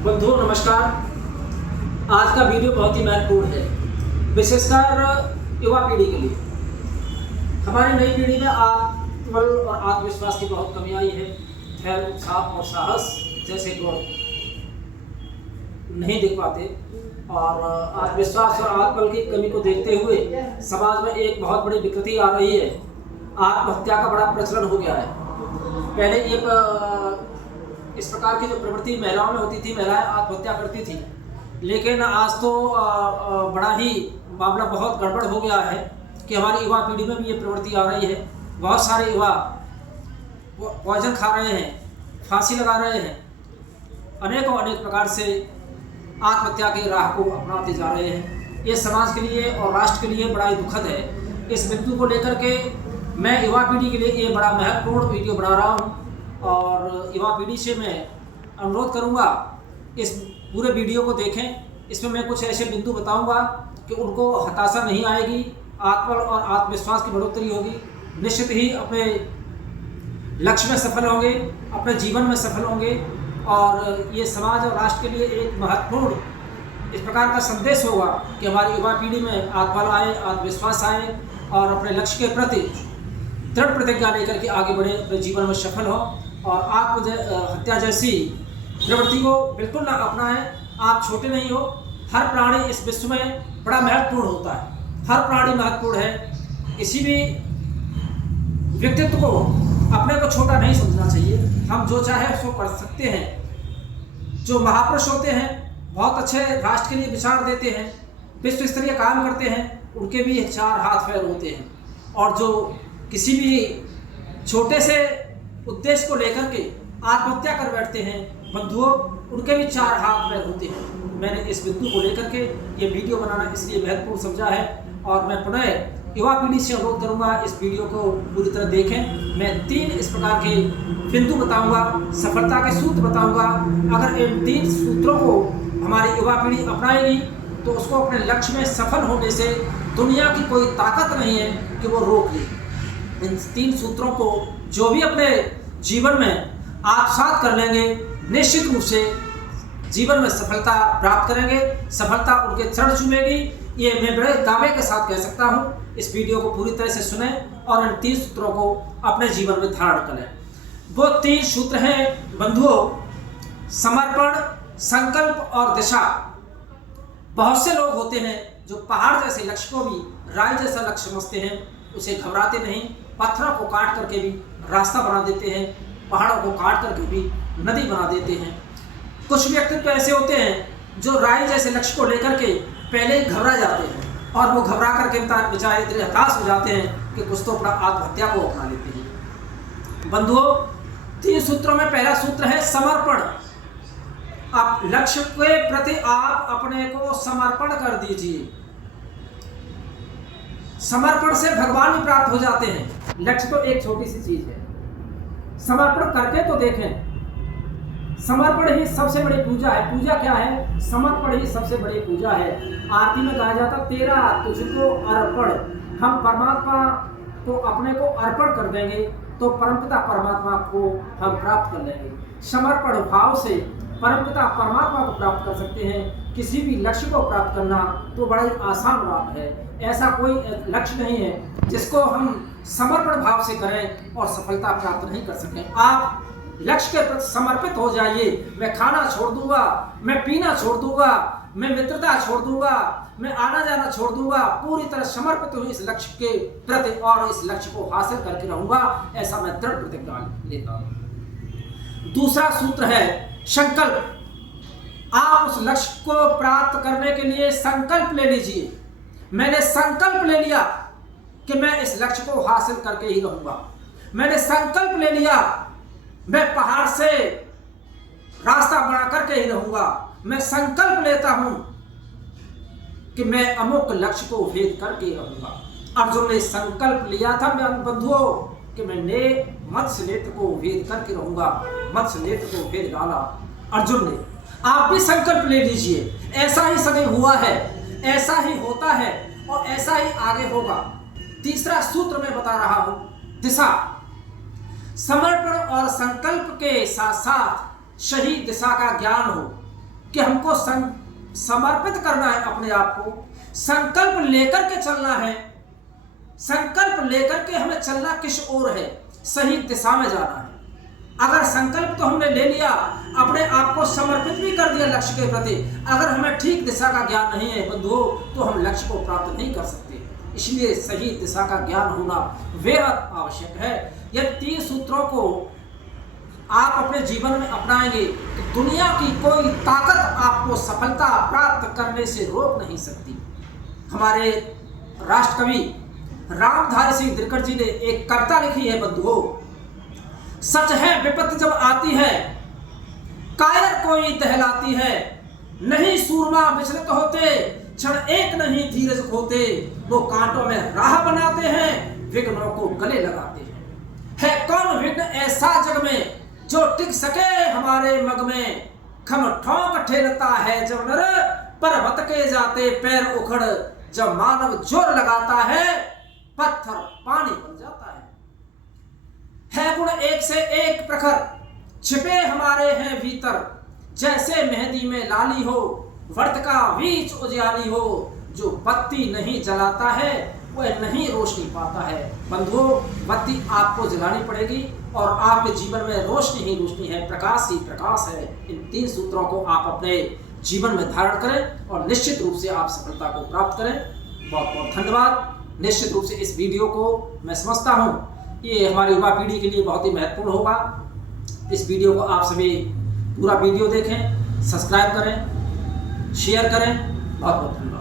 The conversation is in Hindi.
बंधुओं नमस्कार। आज का वीडियो बहुत ही महत्वपूर्ण है, विशेषकर युवा पीढ़ी के लिए। हमारी नई पीढ़ी में आत्मबल और आत्मविश्वास की बहुत कमी आई है। खैर, उत्साह और साहस जैसे गुण नहीं दिख पाते और आत्मविश्वास और आत्मबल की कमी को देखते हुए समाज में एक बहुत बड़ी विकृति आ रही है। आत्महत्या का बड़ा प्रचलन हो गया है। पहले इस प्रकार की जो प्रवृत्ति महिलाओं में होती थी, महिलाएं आत्महत्या करती थी, लेकिन आज तो बड़ा ही मामला बहुत गड़बड़ हो गया है कि हमारी युवा पीढ़ी में भी ये प्रवृत्ति आ रही है। बहुत सारे युवा पॉइजन खा रहे हैं, फांसी लगा रहे हैं, अनेक प्रकार से आत्महत्या की राह को अपनाते जा रहे हैं। ये समाज के लिए और राष्ट्र के लिए बड़ा ही दुखद है। इस बिंदु को लेकर के मैं युवा पीढ़ी के लिए ये बड़ा महत्वपूर्ण वीडियो बना रहा हूँ और युवा पीढ़ी से मैं अनुरोध करूँगा इस पूरे वीडियो को देखें। इसमें मैं कुछ ऐसे बिंदु बताऊँगा कि उनको हताशा नहीं आएगी, आत्मबल और आत्मविश्वास की बढ़ोतरी होगी। निश्चित ही अपने लक्ष्य में सफल होंगे, अपने जीवन में सफल होंगे और ये समाज और राष्ट्र के लिए एक महत्वपूर्ण इस प्रकार का संदेश होगा कि हमारी युवा पीढ़ी में आत्मबल आए, आत्मविश्वास आए और अपने लक्ष्य के प्रति दृढ़ प्रतिज्ञा लेकर के आगे बढ़े, अपने जीवन में सफल हो और आत्महत्या जैसी प्रवृत्ति को बिल्कुल ना अपनाएं। आप छोटे नहीं हो। हर प्राणी इस विश्व में बड़ा महत्वपूर्ण होता है। हर प्राणी महत्वपूर्ण है। किसी भी व्यक्तित्व को अपने को छोटा नहीं समझना चाहिए। हम जो चाहे उसको कर सकते हैं। जो महापुरुष होते हैं, बहुत अच्छे राष्ट्र के लिए विचार देते हैं, विश्व स्तरीय काम करते हैं, उनके भी 4 हाथ पैर होते हैं। और जो किसी भी छोटे से उद्देश्य को लेकर के आत्महत्या कर बैठते हैं, बंधुओं, उनके भी 4 हाथ पैर होते हैं। मैंने इस बिंदु को लेकर के ये वीडियो बनाना इसलिए महत्वपूर्ण समझा है और मैं पुनः युवा पीढ़ी से अनुरोध करूंगा इस वीडियो को पूरी तरह देखें। मैं 3 इस प्रकार के बिंदु बताऊंगा, सफलता के सूत्र बताऊंगा। अगर इन 3 सूत्रों को हमारी युवा पीढ़ी अपनाएगी तो उसको अपने लक्ष्य में सफल होने से दुनिया की कोई ताकत नहीं है कि वो रोक ले। इन 3 सूत्रों को जो भी अपने जीवन में आत्मसात कर लेंगे, निश्चित रूप से जीवन में सफलता प्राप्त करेंगे। सफलता उनके चरण चूमेगी, ये मैं बड़े दावे के साथ कह सकता हूँ। इस वीडियो को पूरी तरह से सुने और इन 3 सूत्रों को अपने जीवन में धारण करें। वो 3 सूत्र हैं बंधुओं, समर्पण, संकल्प और दिशा। बहुत से लोग होते हैं जो पहाड़ जैसे लक्ष्य को भी राय जैसा लक्ष्य समझते हैं, उसे घबराते नहीं, पत्थरों को काट करके भी रास्ता बना देते हैं, पहाड़ों को काट करके भी नदी बना देते हैं। कुछ व्यक्तित्व ऐसे होते हैं जो राय जैसे लक्ष्य को लेकर के पहले ही घबरा जाते हैं और वो घबरा करके बेचारे इतने हताश हो जाते हैं कि कुछ तो अपना आत्महत्या को अपना लेते हैं। बंधुओं, 3 सूत्रों में पहला सूत्र है समर्पण। आप लक्ष्य के प्रति आप अपने को समर्पण कर दीजिए। समर्पण से भगवान भी प्राप्त हो जाते हैं। लक्ष्य तो एक छोटी सी चीज है, समर्पण करके तो देखें। समर्पण ही सबसे बड़ी पूजा है। पूजा क्या है? समर्पण ही सबसे बड़ी पूजा है। आरती में कहा जाता, तेरा तुझको अर्पण। हम परमात्मा को अपने को अर्पण कर देंगे तो परमपिता परमात्मा को हम प्राप्त कर लेंगे। समर्पण भाव से परमपिता परमात्मा को प्राप्त कर सकते हैं। किसी भी लक्ष्य को प्राप्त करना तो बड़ा ही आसान बात है। ऐसा कोई लक्ष्य नहीं है जिसको हम समर्पण भाव से करें और सफलता प्राप्त नहीं कर सकें। आप लक्ष्य के प्रति समर्पित हो जाइए। मैं खाना छोड़ दूंगा, मैं पीना छोड़ दूंगा, मैं मित्रता छोड़ दूंगा, मैं आना जाना छोड़ दूंगा, पूरी तरह समर्पित हूँ इस लक्ष्य के प्रति और इस लक्ष्य को हासिल करके रहूंगा, ऐसा मैं दृढ़ प्रतिज्ञा लेता हूँ। दूसरा सूत्र है संकल्प। आप उस लक्ष्य को प्राप्त करने के लिए संकल्प ले लीजिए। मैंने संकल्प ले लिया कि मैं इस लक्ष्य को हासिल करके ही रहूंगा। मैंने संकल्प ले लिया मैं पहाड़ से रास्ता बना करके ही रहूंगा। मैं संकल्प लेता हूं कि मैं अमुक लक्ष्य को भेद करके रहूंगा। अर्जुन ने संकल्प लिया था बंधुओं कि मैं मत्स्य नेत्र को भेद करके रहूंगा। मत्स्य नेत्र को भेद डाला अर्जुन ने। आप भी संकल्प ले लीजिए। ऐसा ही समय हुआ है, ऐसा ही होता है और ऐसा ही आगे होगा। तीसरा सूत्र मैं बता रहा हूं, दिशा। समर्पण और संकल्प के साथ साथ सही दिशा का ज्ञान हो, कि हमको समर्पित करना है अपने आप को, संकल्प लेकर के चलना है, संकल्प लेकर के हमें चलना किस ओर है, सही दिशा में जाना है। अगर संकल्प तो हमने ले लिया, अपने आप को समर्पित भी कर दिया लक्ष्य के प्रति, अगर हमें ठीक दिशा का ज्ञान नहीं है बंधुओं, तो हम लक्ष्य को प्राप्त नहीं कर सकते। इसलिए सही दिशा का ज्ञान होना बेहद आवश्यक है। यह 3 सूत्रों को आप अपने जीवन में अपनाएंगे तो दुनिया की कोई ताकत आपको सफलता प्राप्त करने से रोक नहीं सकती। हमारे राष्ट्र कवि रामधारी सिंह दिनकर जी ने एक कविता लिखी है बंधुओं, सच है विपत्ति जब आती है कायर कोई दहलाती है, नहीं सूरमा विचलित होते, क्षण एक नहीं धीरज खोते, वो कांटों में राह बनाते हैं, विघ्नों को गले लगाते हैं। है कौन विघ्न ऐसा जग में जो टिक सके हमारे मग में, खम ठोंक ठेलता है जब नर, पर्वत के जाते पैर उखड़, जब मानव जोर लगाता है पत्थर पानी बन जाता है गुण एक से एक प्रखर, छिपे हमारे हैं भीतर, जैसे मेहंदी में लाली हो, व्रत का बीच उजियारी हो, जो बत्ती नहीं जलाता है वह नहीं रोशनी पाता है। बंधुओं, बत्ती आपको जलानी पड़ेगी और आपके जीवन में रोशनी ही रोशनी है, प्रकाश ही प्रकाश है। इन 3 सूत्रों को आप अपने जीवन में धारण करें और निश्चित रूप से आप सफलता को प्राप्त करें। बहुत बहुत धन्यवाद। निश्चित रूप से इस वीडियो को मैं समझता हूँ ये हमारी युवा पीढ़ी के लिए बहुत ही महत्वपूर्ण होगा। इस वीडियो को आप सभी पूरा वीडियो देखें, सब्सक्राइब करें, शेयर करें। बहुत बहुत धन्यवाद।